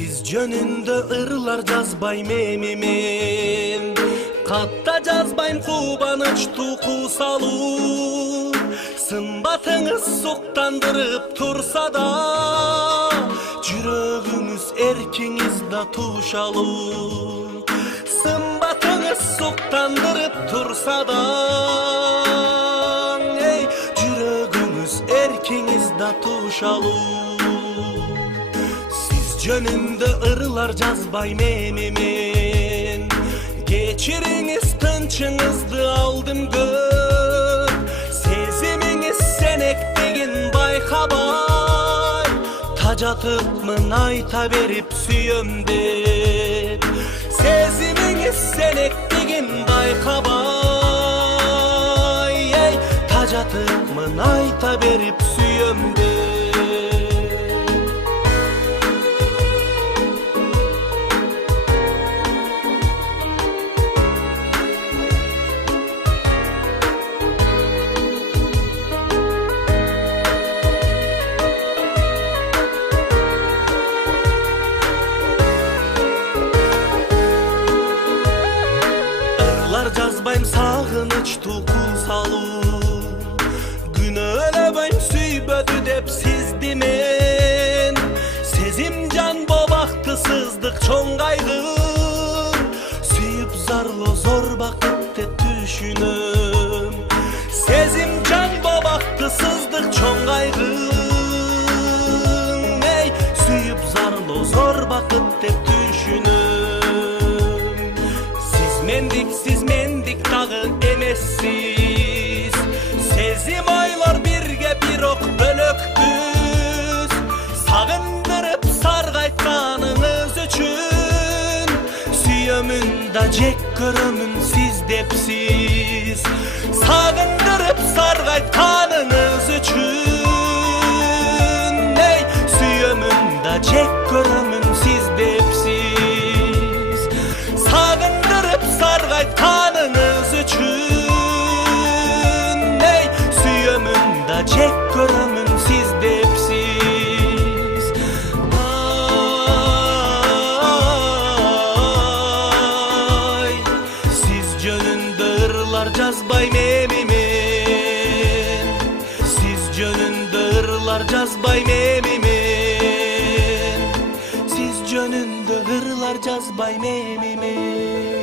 Siz jönünde ırlar жазбай мемимен, катта жазбайм кубаныч туку салуу. Сымбатыңыз суктандырып турса да, жүрөгүңүз эркиңиз да тушалуу. Сымбатыңыз суктандырып турса да, жүрөгүңүз эркиңиз да тушалуу. Jönünde ırlar жазбай мемимен, кечириңиз тынчыңызды алдым көп. Сезимиңиз сенектеген байкабай, тажатыпмын айта берип сүйөм деп. Сезимиңиз сенектеген байкабай, тажатыпмын айта берип сүйөм деп. Жазбайм сагыныч туку салуу, күнөөлөбөйм сүйбөдү деп сизди мен. Сезим жан бобакты сыздык чоң кайгы, сүйүп зарлоо зор бакыт деп түшүнөм. Сезим жан бобакты сыздык чоң кайгы, сүйүп зарлоо зор бакыт деп түшүнөм. Siz mendik dağı emessiz, sezim aylar birge bir ok bölökbüz. Sağındırıp sargaytkanınız üçün, süyömün da jek körömün siz depsiz. Sağındırıp sargaytkanınız üçün, süyömün da jek körömün siz depsiz. Sağındırıp sargaytkanınız üçün, süyömün da jek körömün siz depsiz. Ay, siz jönünde ırlar жазбай мемимен, siz jönünde ırlar жазбай мемимен, siz jönünde ırlar жазбай мемимен.